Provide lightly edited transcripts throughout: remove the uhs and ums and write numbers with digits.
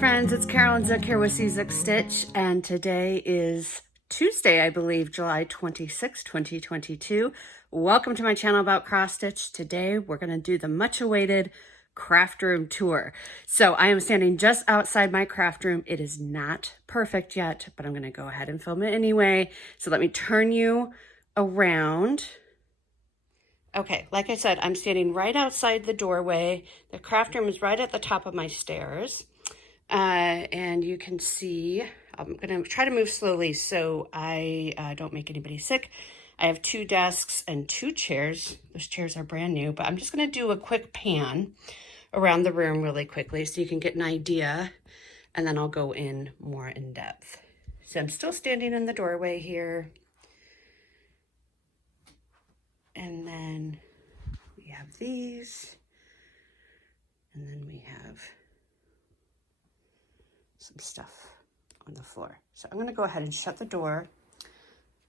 friends, it's Carolyn Zook here with Zook Stitch, and today is Tuesday, I believe, July 26, 2022. Welcome to my channel about cross stitch. Today we're going to do the much awaited craft room tour. So I am standing just outside my craft room. It is not perfect yet, but I'm going to go ahead and film it anyway. So let me turn you around. Okay, like I said, I'm standing right outside the doorway. The craft room is right at the top of my stairs. And you can see, I'm going to try to move slowly so I don't make anybody sick. I have 2 desks and 2 chairs. Those chairs are brand new, but I'm just going to do a quick pan around the room really quickly so you can get an idea, and then I'll go in more in depth. So I'm still standing in the doorway here. And then we have these, and then we have some stuff on the floor. So I'm going to go ahead and shut the door,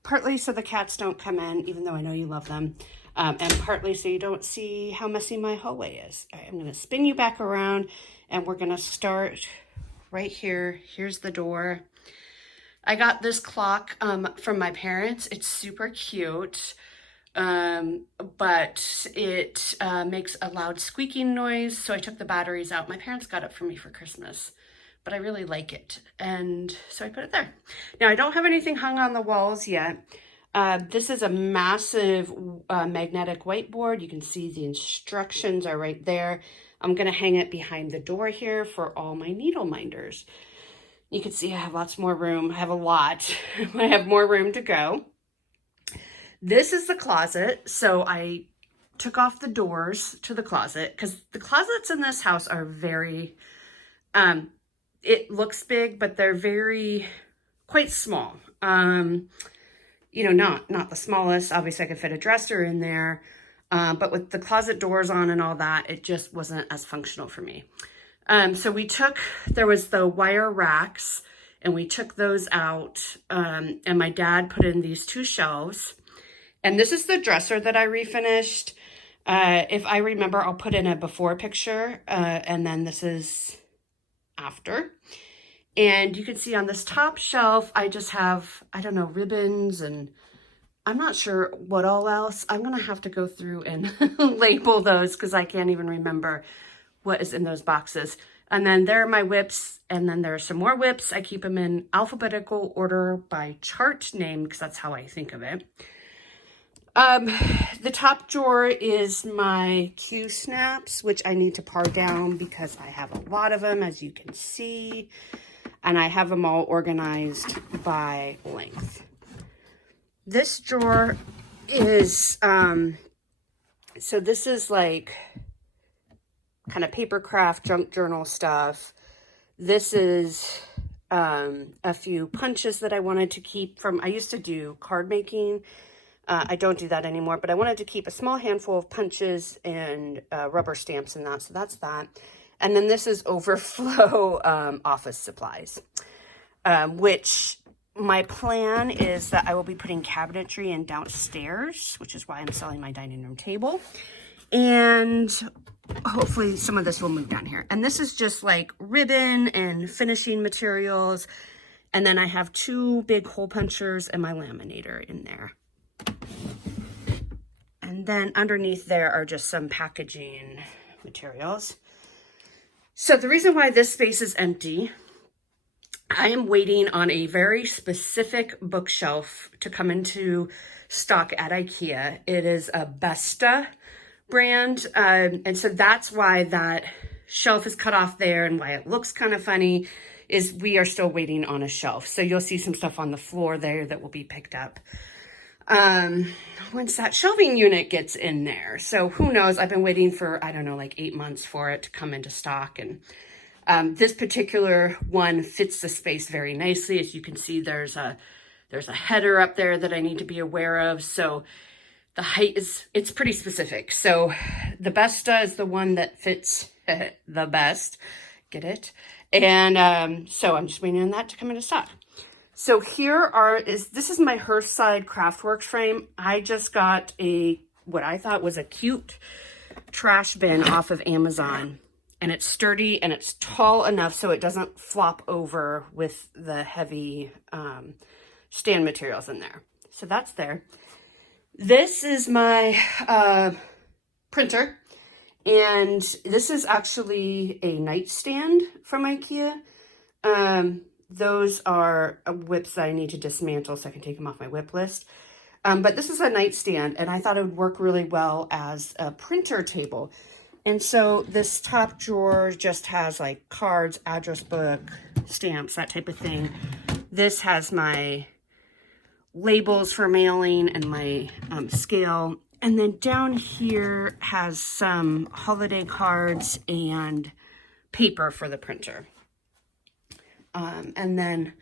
partly so the cats don't come in, even though I know you love them, and partly so you don't see how messy my hallway is. All right, I'm going to spin you back around, and we're going to start right here. Here's the door. I got this clock from my parents. It's super cute, but it makes a loud squeaking noise, so I took the batteries out. My parents got it for me for Christmas, but I really like it, and so I put it there. Now, I don't have anything hung on the walls yet. This is a massive magnetic whiteboard. You can see the instructions are right there. I'm going to hang it behind the door here for all my needle minders. You can see I have lots more room. I have a lot. I have more room to go. This is the closet. So I took off the doors to the closet because the closets in this house are very... it looks big, but they're quite small. You know, not the smallest. Obviously I could fit a dresser in there. But with the closet doors on and all that, it just wasn't as functional for me. So there was the wire racks, and we took those out. And my dad put in these 2 shelves. And this is the dresser that I refinished. If I remember, I'll put in a before picture. And then this is after. And you can see on this top shelf, I just have, I don't know, ribbons, and I'm not sure what all else. I'm going to have to go through and label those because I can't even remember what is in those boxes. And then there are my whips, and then there are some more whips. I keep them in alphabetical order by chart name because that's how I think of it. The top drawer is my Q snaps, which I need to par down because I have a lot of them, as you can see, and I have them all organized by length. This drawer is, so this is like kind of paper craft, junk journal stuff. This is a few punches that I wanted to keep from, I used to do card making. I don't do that anymore, but I wanted to keep a small handful of punches and rubber stamps and that, so that's that. And then this is overflow office supplies, which my plan is that I will be putting cabinetry in downstairs, which is why I'm selling my dining room table. And hopefully some of this will move down here. And this is just like ribbon and finishing materials. And then I have 2 big hole punchers and my laminator in there. And then underneath there are just some packaging materials. So the reason why this space is empty, I am waiting on a very specific bookshelf to come into stock at IKEA. It is a Besta brand. And so that's why that shelf is cut off there, and why it looks kind of funny is we are still waiting on a shelf. So you'll see some stuff on the floor there that will be picked up once that shelving unit gets in there. So who knows? I've been waiting for, I don't know, like 8 months for it to come into stock. And this particular one fits the space very nicely. As you can see, there's a header up there that I need to be aware of. So the height it's pretty specific. So the Besta is the one that fits the best. Get it? And so I'm just waiting on that to come into stock. So this is my Hearthside Craftworks frame. I just got what I thought was a cute trash bin off of Amazon. and it's sturdy and it's tall enough so it doesn't flop over with the heavy stand materials in there. So that's there. This is my printer, and this is actually a nightstand from IKEA. Those are whips that I need to dismantle so I can take them off my whip list. But this is a nightstand, and I thought it would work really well as a printer table. And so this top drawer just has like cards, address book, stamps, that type of thing. This has my labels for mailing and my scale. And then down here has some holiday cards and paper for the printer. And then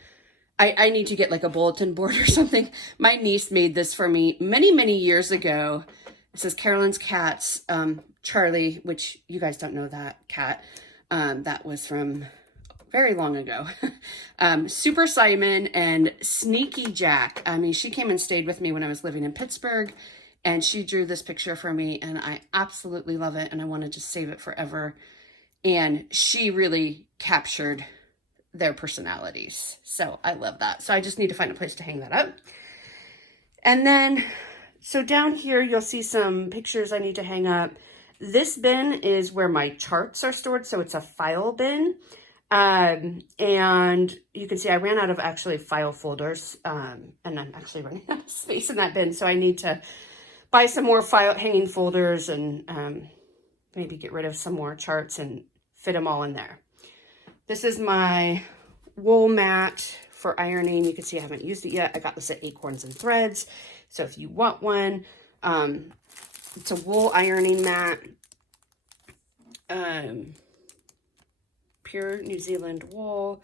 I need to get like a bulletin board or something. My niece made this for me many, many years ago. It says Carolyn's Cats, Charlie, which you guys don't know that cat. That was from very long ago. Super Simon and Sneaky Jack. I mean, she came and stayed with me when I was living in Pittsburgh, and she drew this picture for me, and I absolutely love it, and I wanted to save it forever. And she really captured their personalities. So I love that. So I just need to find a place to hang that up. And then, so down here, you'll see some pictures I need to hang up. This bin is where my charts are stored. So it's a file bin. And you can see I ran out of actually file folders. And I'm actually running out of space in that bin. So I need to buy some more file hanging folders and maybe get rid of some more charts and fit them all in there. This is my wool mat for ironing. You can see I haven't used it yet. I got this at Acorns and Threads. So if you want one, it's a wool ironing mat. Pure New Zealand wool.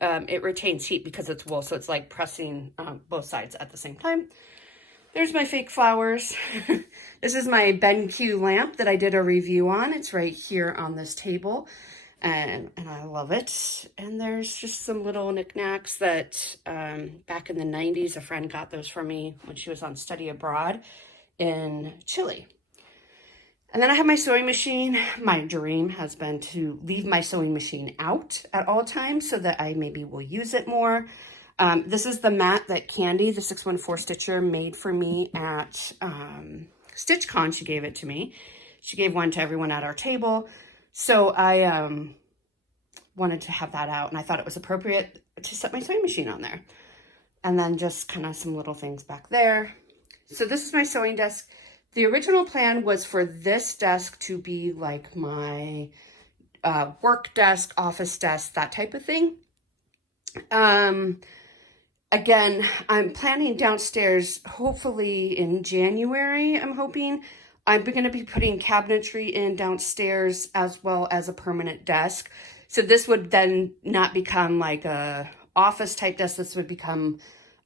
It retains heat because it's wool. So it's like pressing both sides at the same time. There's my fake flowers. This is my BenQ lamp that I did a review on. It's right here on this table. And I love it. And there's just some little knickknacks that back in the 90s, a friend got those for me when she was on study abroad in Chile. And then I have my sewing machine. My dream has been to leave my sewing machine out at all times so that I maybe will use it more. This is the mat that Candy, the 614 Stitcher, made for me at StitchCon. She gave it to me. She gave one to everyone at our table. So I wanted to have that out, and I thought it was appropriate to set my sewing machine on there. And then just kind of some little things back there. So this is my sewing desk. The original plan was for this desk to be like my work desk, office desk, that type of thing. Again, I'm planning downstairs, hopefully in January, I'm hoping. I'm going to be putting cabinetry in downstairs as well as a permanent desk. So this would then not become like a office type desk. This would become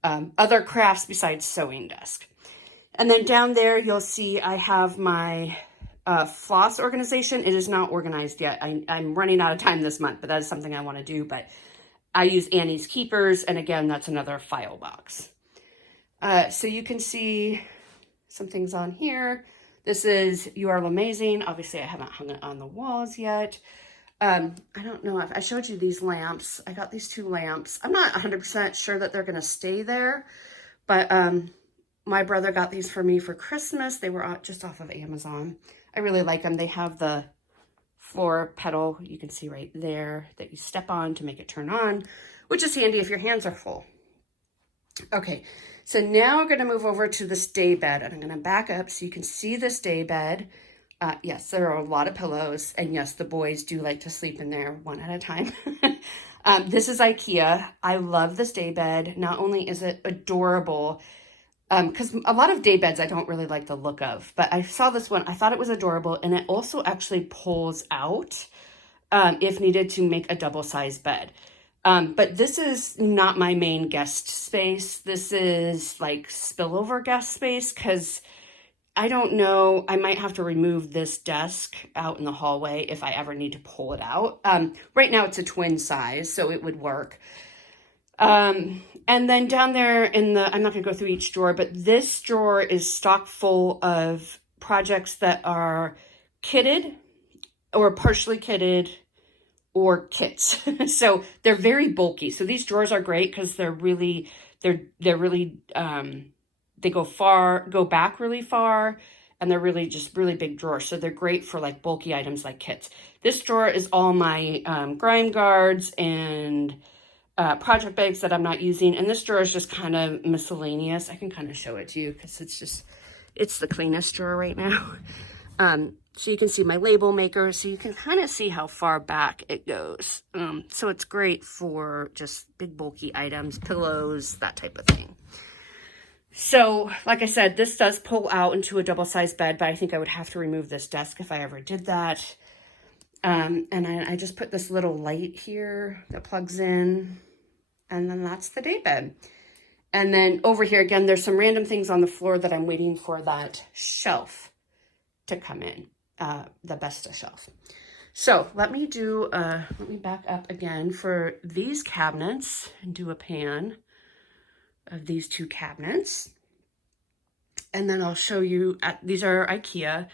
other crafts besides sewing desk. And then down there, you'll see I have my floss organization. It is not organized yet. I'm running out of time this month, but that is something I want to do. But I use Annie's Keepers. And again, that's another file box. So you can see some things on here. This is You Are Amazing. Obviously, I haven't hung it on the walls yet. I don't know if I showed you these lamps. I got these two lamps. I'm not 100% sure that they're going to stay there, but my brother got these for me for Christmas. They were just off of Amazon. I really like them. They have the floor pedal, you can see right there, that you step on to make it turn on, which is handy if your hands are full. Okay, so now I'm going to move over to this Daybed, and I'm going to back up so you can see this Daybed. Yes, there are a lot of pillows, and yes, the boys do like to sleep in there one at a time. This is IKEA. I love this Daybed. Not only is it adorable, because a lot of daybeds I don't really like the look of, but I saw this one. I thought it was adorable, and it also actually pulls out if needed to make a double-sized bed. But this is not my main guest space. This is like spillover guest space, because I don't know, I might have to remove this desk out in the hallway if I ever need to pull it out. Right now it's a twin size, so it would work. And then down there in the, I'm not going to go through each drawer, but this drawer is stock full of projects that are kitted or partially kitted or kits. So they're very bulky. So these drawers are great because they're really, they go back really far, and they're really just really big drawers. So they're great for like bulky items like kits. This drawer is all my grime guards and project bags that I'm not using. And this drawer is just kind of miscellaneous. I can kind of show it to you because it's the cleanest drawer right now. So you can see my label maker, so you can kind of see how far back it goes. So it's great for just big bulky items, pillows, that type of thing. So like I said, this does pull out into a double-sized bed, but I think I would have to remove this desk if I ever did that. And I just put this little light here that plugs in, and then that's the daybed. And then over here, again, there's some random things on the floor that I'm waiting for that shelf to come in, the Besta shelf. So let me back up again for these cabinets and do a pan of these two cabinets. And then I'll show you, these are IKEA.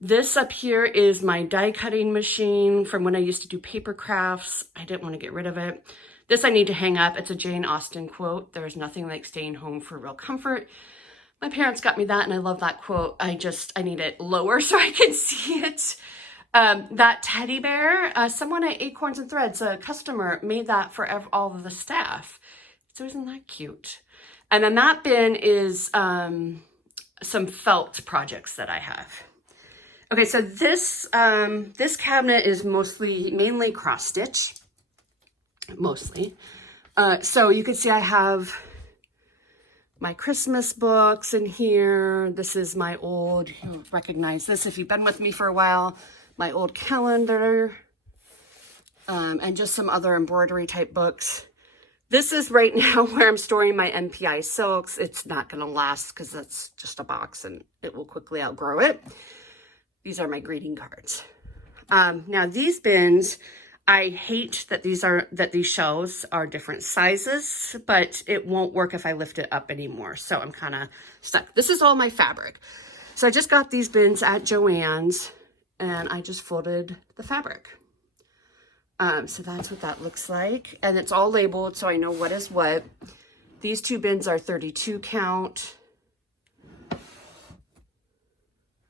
This up here is my die cutting machine from when I used to do paper crafts. I didn't want to get rid of it. This I need to hang up. It's a Jane Austen quote. There's nothing like staying home for real comfort. My parents got me that, and I love that quote. I need it lower so I can see it. That teddy bear, someone at Acorns and Threads, a customer, made that for all of the staff. So isn't that cute? And then that bin is some felt projects that I have. Okay, so this cabinet is mainly cross stitch, mostly. So you can see I have my Christmas books in here. This is my old, you'll recognize this if you've been with me for a while, my old calendar, and just some other embroidery type books. This is right now where I'm storing my NPI silks. It's not going to last because that's just a box and it will quickly outgrow it. These are my greeting cards. Now these bins, I hate that these shelves are different sizes, but it won't work if I lift it up anymore. So I'm kind of stuck. This is all my fabric. So I just got these bins at Joann's, and I just folded the fabric. So that's what that looks like. And it's all labeled, so I know what is what. These two bins are 32 count.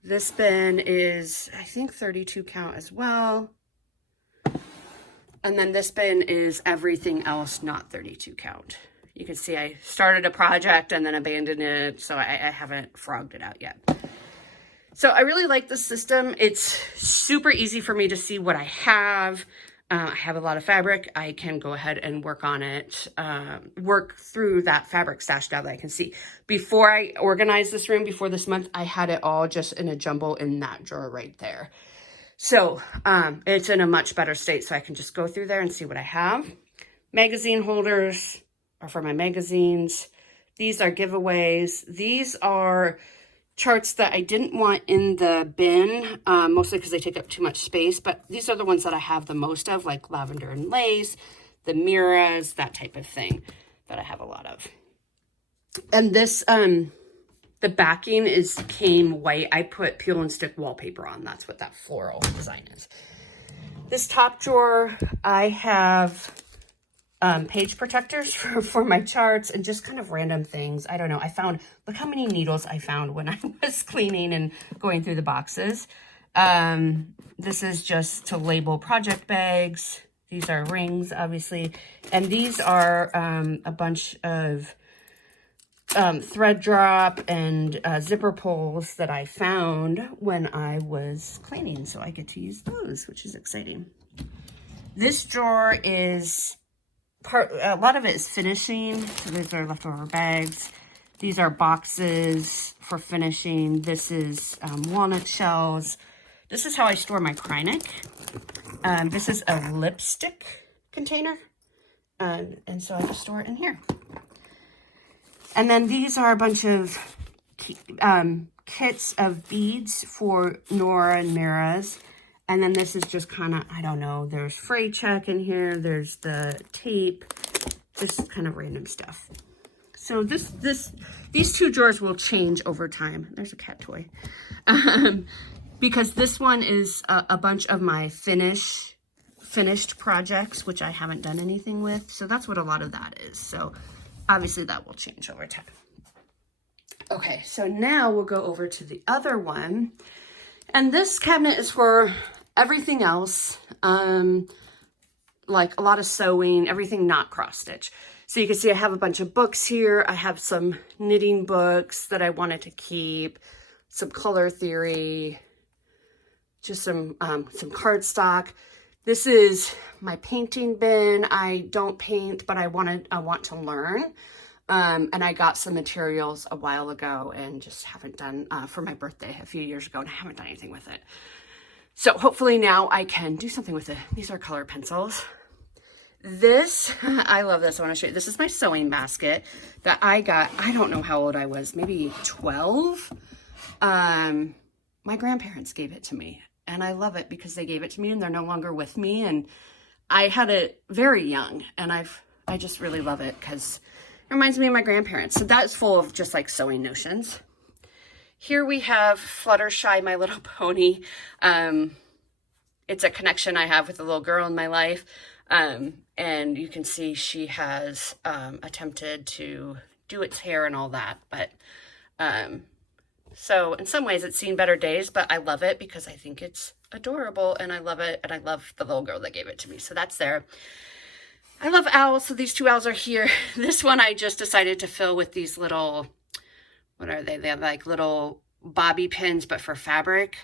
This bin is, I think, 32 count as well. And then this bin is everything else not 32 count. You can see I started a project and then abandoned it, so I haven't frogged it out yet. So I really like this system. It's super easy for me to see what I have. I have a lot of fabric. I can go ahead and work on it, work through that fabric stash now that I can see. Before I organized this room, before this month, I had it all just in a jumble in that drawer right there. So it's in a much better state, so I can just go through there and see what I have. Magazine holders are for my magazines. These are giveaways. These are charts that I didn't want in the bin, mostly because they take up too much space, but these are the ones that I have the most of, like lavender and lace, the Miras, that type of thing that I have a lot of. And this, the backing came white. I put peel and stick wallpaper on. That's what that floral design is. This top drawer, I have page protectors for my charts and just kind of random things. I don't know. Look how many needles I found when I was cleaning and going through the boxes. This is just to label project bags. These are rings, obviously. And these are a bunch of thread drop and zipper pulls that I found when I was cleaning. So I get to use those, which is exciting. This drawer is a lot of it is finishing. So these are leftover bags. These are boxes for finishing. This is walnut shells. This is how I store my Krynic. This is a lipstick container. And so I just store it in here. And then these are a bunch of kits of beads for Nora and Mira's. And then this is just kind of, I don't know, there's fray check in here. There's the tape, just kind of random stuff. So these two drawers will change over time. There's a cat toy. because this one is a bunch of my finished projects, which I haven't done anything with. So that's what a lot of that is. So obviously that will change over time. Okay, so now we'll go over to the other one. And this cabinet is for everything else, like a lot of sewing, everything not cross stitch. So you can see I have a bunch of books here. I have some knitting books that I wanted to keep, some color theory, just some cardstock. This is my painting bin. I don't paint, but I want to learn. And I got some materials a while ago and just haven't done for my birthday a few years ago, and I haven't done anything with it. So hopefully now I can do something with it. These are color pencils. This, I love this. I want to show you. This is my sewing basket that I got. I don't know how old I was, maybe 12. My grandparents gave it to me, and I love it because they gave it to me and they're no longer with me. And I had it very young, and I just really love it because it reminds me of my grandparents. So that's full of just like sewing notions. Here we have Fluttershy, My Little Pony. It's a connection I have with a little girl in my life. And you can see she has attempted to do its hair and all that. But so in some ways it's seen better days, but I love it because I think it's adorable and I love it. And I love the little girl that gave it to me. So that's there. I love owls. So these two owls are here. This one I just decided to fill with these little, what are they? They have like little bobby pins, but for fabric.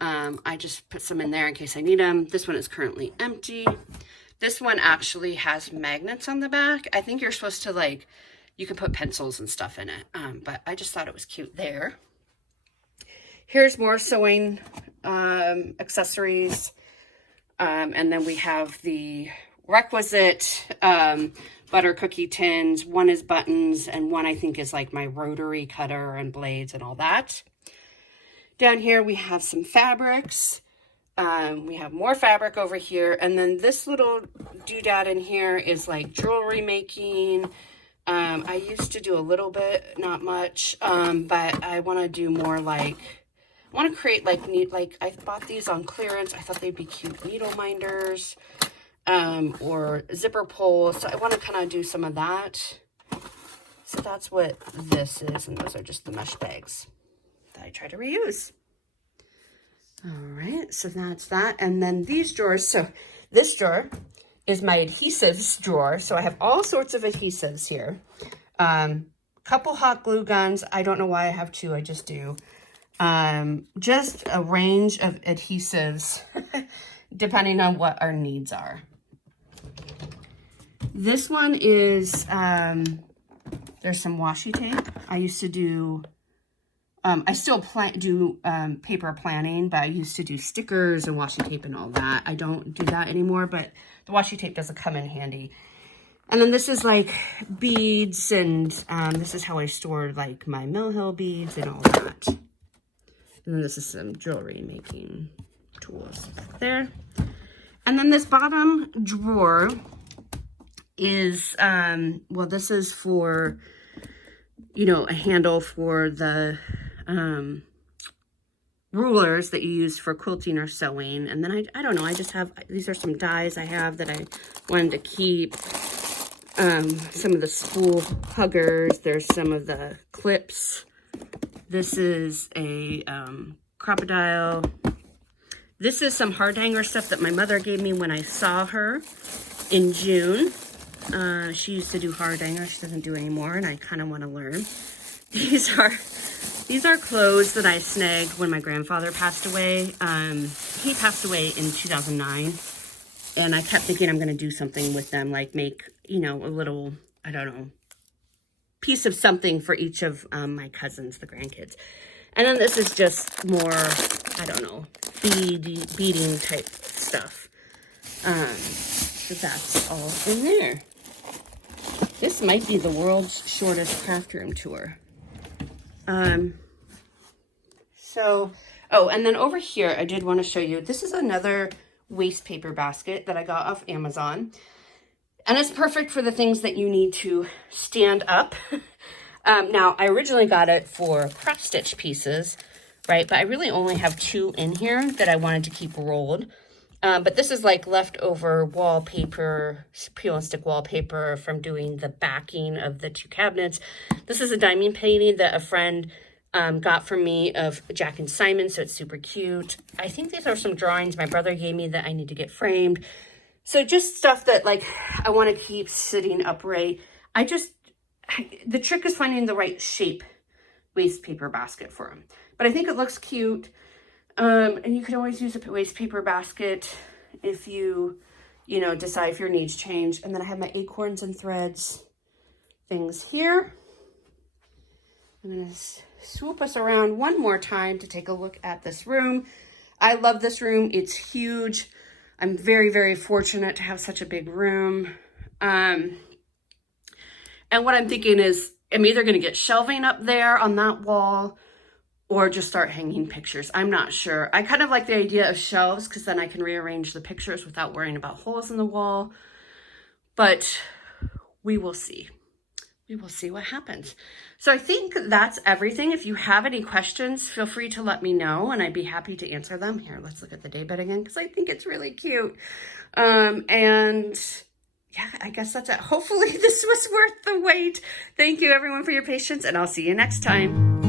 I just put some in there in case I need them. This one is currently empty. This one actually has magnets on the back. I think you're supposed to like, you can put pencils and stuff in it. But I just thought it was cute there. Here's more sewing accessories. And then we have the requisite butter cookie tins. One is buttons and one I think is like my rotary cutter and blades and all that. Down here we have some fabrics. We have more fabric over here. And then this little doodad in here is like jewelry making. I used to do a little bit, not much, but I want to do more like, I want to create like like I bought these on clearance. I thought they'd be cute needle minders or zipper pulls. So I want to kind of do some of that. So that's what this is. And those are just the mesh bags that I try to reuse. All right, so that's that. And then these drawers. So this drawer is my adhesives drawer. So I have all sorts of adhesives here. Couple hot glue guns. I don't know why I have two, I just do. Just a range of adhesives depending on what our needs are. This one is, there's some washi tape. I used to do, I still do paper planning, but I used to do stickers and washi tape and all that. I don't do that anymore, but the washi tape doesn't come in handy. And then this is like beads, and this is how I store like my Mill Hill beads and all that. And then this is some jewelry making tools there. And then this bottom drawer is, well, this is for, you know, a handle for the rulers that you use for quilting or sewing. And then I don't know, I just have, these are some dies I have that I wanted to keep. Some of the spool huggers. There's some of the clips. This is a crocodile. This is some hard hanger stuff that my mother gave me when I saw her in June. She used to do hard hanger. She doesn't do anymore, and I kind of want to learn. These are clothes that I snagged when my grandfather passed away. He passed away in 2009, and I kept thinking I'm going to do something with them, like make, you know, a little, I don't know, piece of something for each of my cousins, the grandkids. And then this is just more, I don't know, beading type stuff. So that's all in there. This might be the world's shortest craft room tour. Oh, and then over here, I did want to show you, this is another waste paper basket that I got off Amazon. And it's perfect for the things that you need to stand up. Now, I originally got it for cross stitch pieces, right? But I really only have 2 in here that I wanted to keep rolled. But this is like leftover wallpaper, peel and stick wallpaper from doing the backing of the 2 cabinets. This is a diamond painting that a friend got for me of Jack and Simon, so it's super cute. I think these are some drawings my brother gave me that I need to get framed. So just stuff that like I want to keep sitting upright. The trick is finding the right shape waste paper basket for them. But I think it looks cute. And you can always use a waste paper basket if you decide if your needs change. And then I have my Acorns and Threads things here. I'm going to swoop us around one more time to take a look at this room. I love this room. It's huge. I'm very, very fortunate to have such a big room. And what I'm thinking is I'm either going to get shelving up there on that wall or just start hanging pictures. I'm not sure. I kind of like the idea of shelves because then I can rearrange the pictures without worrying about holes in the wall. But we will see. We will see what happens. So I think that's everything. If you have any questions, feel free to let me know and I'd be happy to answer them. Here, let's look at the daybed again because I think it's really cute. And yeah, I guess that's it. Hopefully this was worth the wait. Thank you everyone for your patience and I'll see you next time.